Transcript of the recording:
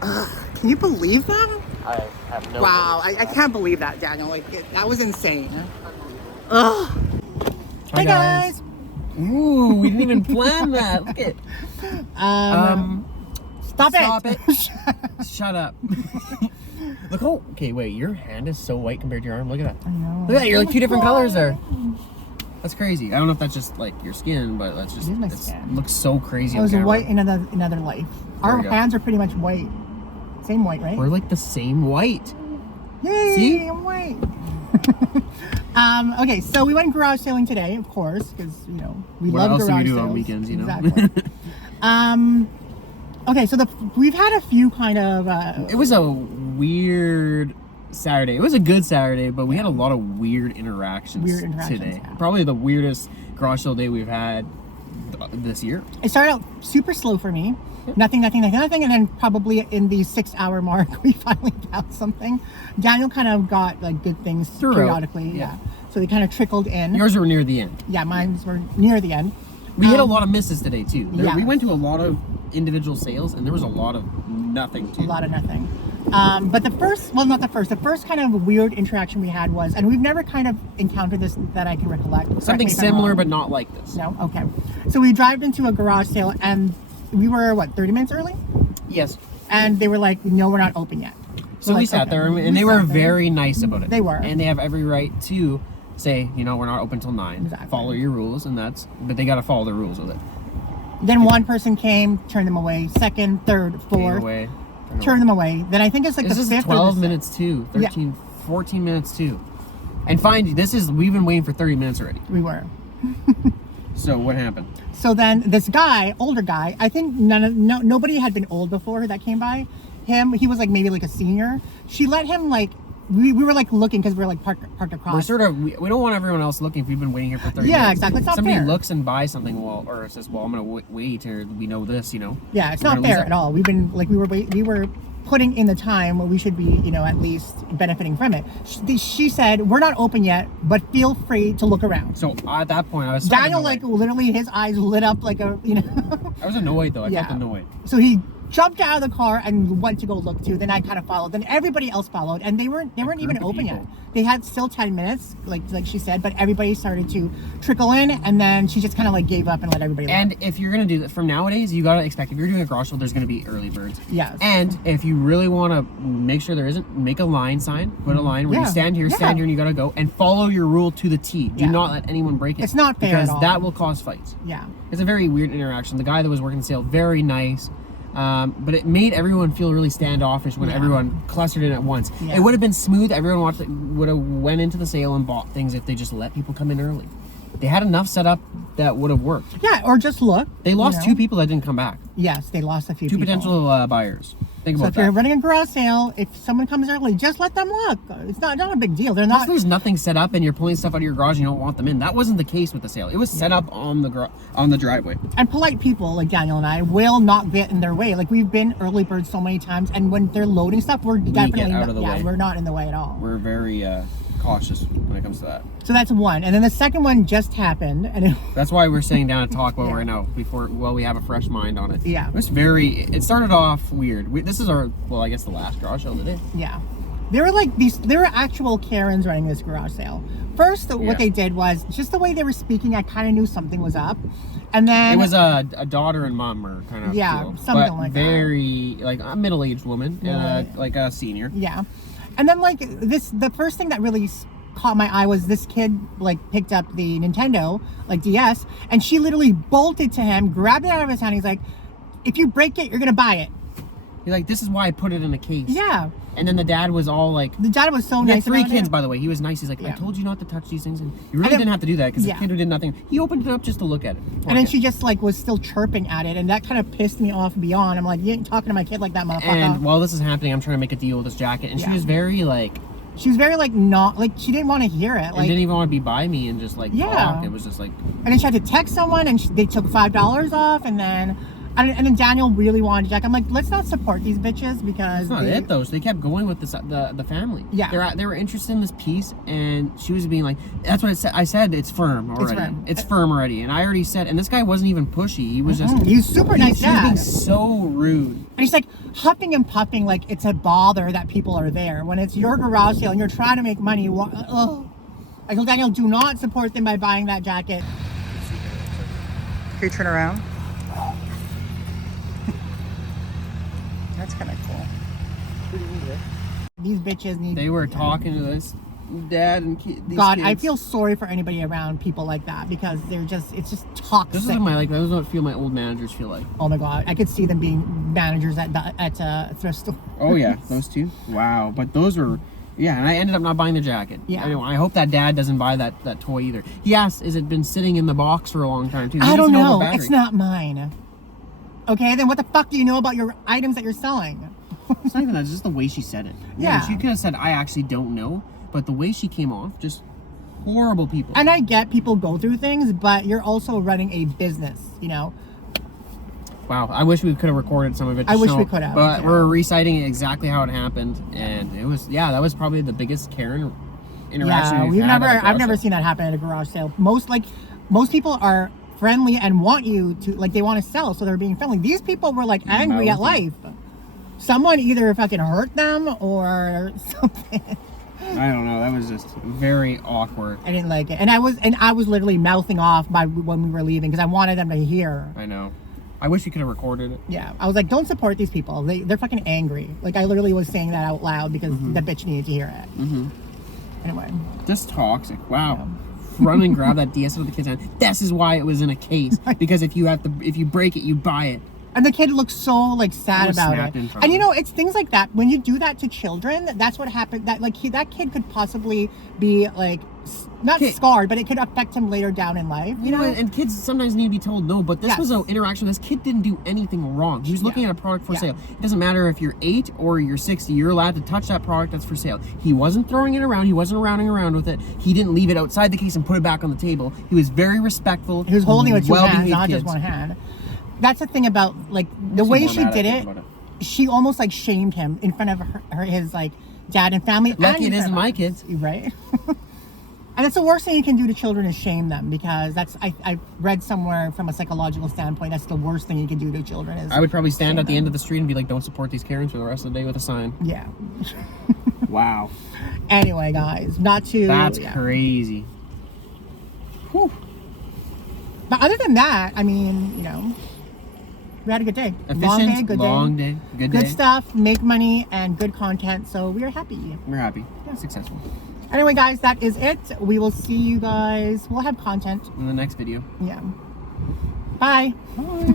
Can you believe that? I have no Wow, words. I can't believe that, Daniel. Like, that was insane. Ugh. Hi, Hey, guys. Ooh, we didn't even plan that. Look at Stop it. Shut up. Look, okay, wait, your hand is so white compared to your arm. Look at that. I know. Look at that, you're like two different colors there. That's crazy. I don't know if that's just like your skin, but that's just, It is my it skin. looks so crazy I on was camera. white in another life. There Our you go. hands are pretty much white. Same white, right? We're like the same white. Yay, See? I'm white. Okay, so we went garage sailing today, of course, because, you know, we What love else do garage we do sales. on weekends, you know? Exactly. Okay, so we've had a few kind of... It was a weird Saturday. It was a good Saturday, but we had a lot of weird interactions, today. Yeah. Probably the weirdest garage sale day we've had this year. It started out super slow for me. Yep. Nothing. And then probably in the 6-hour mark, we finally found something. Daniel kind of got like good things Throughout. periodically. Yeah. So they kind of trickled in. Yours were near the end. Yeah, mine were near the end. We hit a lot of misses today too. Yeah. We went to a lot of individual sales, and there was a lot of nothing too. A lot of nothing. But the first kind of weird interaction we had was, and we've never kind of encountered this that I can recollect. Correct Something me if I'm similar, wrong. but not like this. No? Okay. So we drove into a garage sale, and we were, 30 minutes early? Yes. And they were like, no, we're not open yet. So we sat there, and they were very nice about it. They were. And they have every right to say, we're not open till 9. Exactly. Follow your rules, but they got to follow the rules with it. Then one person came, turned them away. Second, third, Turn fourth, away. turned them away. Then I think it's like This the is fifth 12 or the minutes too. 13, 14 minutes too. And we've been waiting for 30 minutes already. We were. So what happened? So then this guy, older guy, I think nobody had been old before that came by. He was like maybe like a senior. She let him we were like looking because we were like parked across. We're we don't want everyone else looking if we've been waiting here for 30 minutes. Yeah, exactly. It's not Somebody fair. looks and buys something or says, well, I'm going to wait or we know this, Yeah, it's We're not gonna fair lose at all. We've been we were putting in the time where we should be, at least benefiting from it. She said, we're not open yet, but feel free to look around. So at that point, I was Daniel, annoyed. literally his eyes lit up like a, I was annoyed though. I felt annoyed. So he jumped out of the car and went to go look too. Then I kind of followed. Then everybody else followed, and they weren't even open yet. They had still 10 minutes, like she said, but everybody started to trickle in, and then she just kind of gave up and let everybody look. And if you're gonna do that from nowadays, you gotta expect if you're doing a garage sale, there's gonna be early birds. Yes. And if you really want to make sure there isn't, make a line sign. Put a line where you stand here, and you gotta go and follow your rule to the T. Do not let anyone break it. It's not fair because at all. that will cause fights. Yeah. It's a very weird interaction. The guy that was working the sale, very nice. But it made everyone feel really standoffish when everyone clustered in at once. Yeah. It would have been smooth. Everyone would have went into the sale and bought things if they just let people come in early. They had enough set up that would have worked. Yeah, or just look. They lost 2 people that didn't come back. Yes, they lost a few 2 people. potential buyers. Think So about if you're that. running a garage sale, if someone comes early, just let them look. It's not a big deal. They're Plus, not. there's nothing set up and you're pulling stuff out of your garage and you don't want them in. That wasn't the case with the sale. It was set up on the driveway. And polite people like Daniel and I will not get in their way. Like we've been early birds so many times, and when they're loading stuff, we're definitely out of the way. we're not in the way at all. We're very cautious when it comes to that. So that's one, and then the second one just happened, and That's why we're sitting down to talk about it right now while we have a fresh mind on it. Yeah. It started off weird. This is I guess the last garage sale today. yeah, there were actual Karens running this garage sale. First, what they did was just the way they were speaking. I kind of knew something was up, and then it was a daughter and mom or kind of deal, something but like very like a middle-aged woman and like a senior. Yeah, and then the first thing that really caught my eye was this kid picked up the Nintendo DS, and she literally bolted to him, grabbed it out of his hand. He's like, "If you break it, you're gonna buy it." He's like, "This is why I put it in a case." Yeah. And then the dad was all like, The dad was so he had nice. 3 about kids, it. by the way. He was nice. He's like, I Yeah. told you not to touch these things. And you really didn't have to do that because the kid who did nothing, he opened it up just to look at it. And then she just was still chirping at it, and that kind of pissed me off beyond. I'm like, you ain't talking to my kid like that, motherfucker. And while this is happening, I'm trying to make a deal with this jacket. And she was very she was very not she didn't want to hear it. and didn't even want to be by me and just talk. It was just like. And then she had to text someone, and they took $5 off, and then And then Daniel really wanted a jacket. I'm like, let's not support these bitches because that's not it though. So they kept going with this the family. Yeah, they were interested in this piece, and she was being like, that's what it said. I said it's firm already. It's firm already, and I already said. And this guy wasn't even pushy. He was just he's super nice. He was being so rude. And he's like huffing and puffing like it's a bother that people are there when it's your garage sale and you're trying to make money. I told Daniel, do not support them by buying that jacket. Can you turn around? That's kind of cool. These bitches need. They were talking to this dad and God, kids. I feel sorry for anybody around people like that because it's just toxic. This is what I feel my old managers feel like. Oh my God, I could see them being managers at thrift store. Oh yeah, those two. Wow, but those were. Yeah, and I ended up not buying the jacket. Yeah. Anyway, I hope that dad doesn't buy that toy either. He asked, has it been sitting in the box for a long time too? I don't know. It's not mine. Okay, then what the fuck do you know about your items that you're selling? It's not even that, it's just the way she said it. Yeah. She could have said, I actually don't know, but the way she came off, just horrible people. And I get people go through things, but you're also running a business, you know? Wow, I wish we could have recorded some of it. I wish we could have. But we're reciting it exactly how it happened, and it was, that was probably the biggest Karen interaction we've had. I've never seen that happen at a garage sale. Most people are friendly and want you to, like, they want to sell, so they're being friendly. These people were like angry at life. Someone either fucking hurt them or something. I don't know. That was just very awkward. I didn't like it, and I was literally mouthing off when we were leaving because I wanted them to hear. I know. I wish we could have recorded it. Yeah, I was like, don't support these people. They're fucking angry. Like, I literally was saying that out loud because the bitch needed to hear it. Anyway. Just toxic. Wow. Yeah. Run and grab that DS with the kid's hand. This is why it was in a case. Because if you break it, you buy it. And the kid looks so like sad about it. And you know, it's things like that. When you do that to children, that's what happened. That that kid could possibly be like not scarred, but it could affect him later down in life. You know, and kids sometimes need to be told no. But this was an interaction. This kid didn't do anything wrong. He was looking at a product for sale. It doesn't matter if you're 8 or you're 60. You're allowed to touch that product that's for sale. He wasn't throwing it around. He wasn't rounding around with it. He didn't leave it outside the case and put it back on the table. He was very respectful. He was holding it with 2 hands, not just 1 hand. That's the thing about like the way she did it. She almost like shamed him in front of his like dad and family. Lucky it isn't my kids, right? And that's the worst thing you can do to children is shame them, because that's I read somewhere from a psychological standpoint that's the worst thing you can do to children. Is I would probably stand at the end of the street and be like, "Don't support these Karens for the rest of the day" with a sign. Yeah. Wow. Anyway, guys, not to. That's crazy. Whew. But other than that, I mean, you know. We had a good day. Efficient, long day, good day. Good stuff, make money, and good content. So we are happy. We're happy. Yeah. Successful. Anyway, guys, that is it. We will see you guys. We'll have content in the next video. Yeah. Bye. Bye.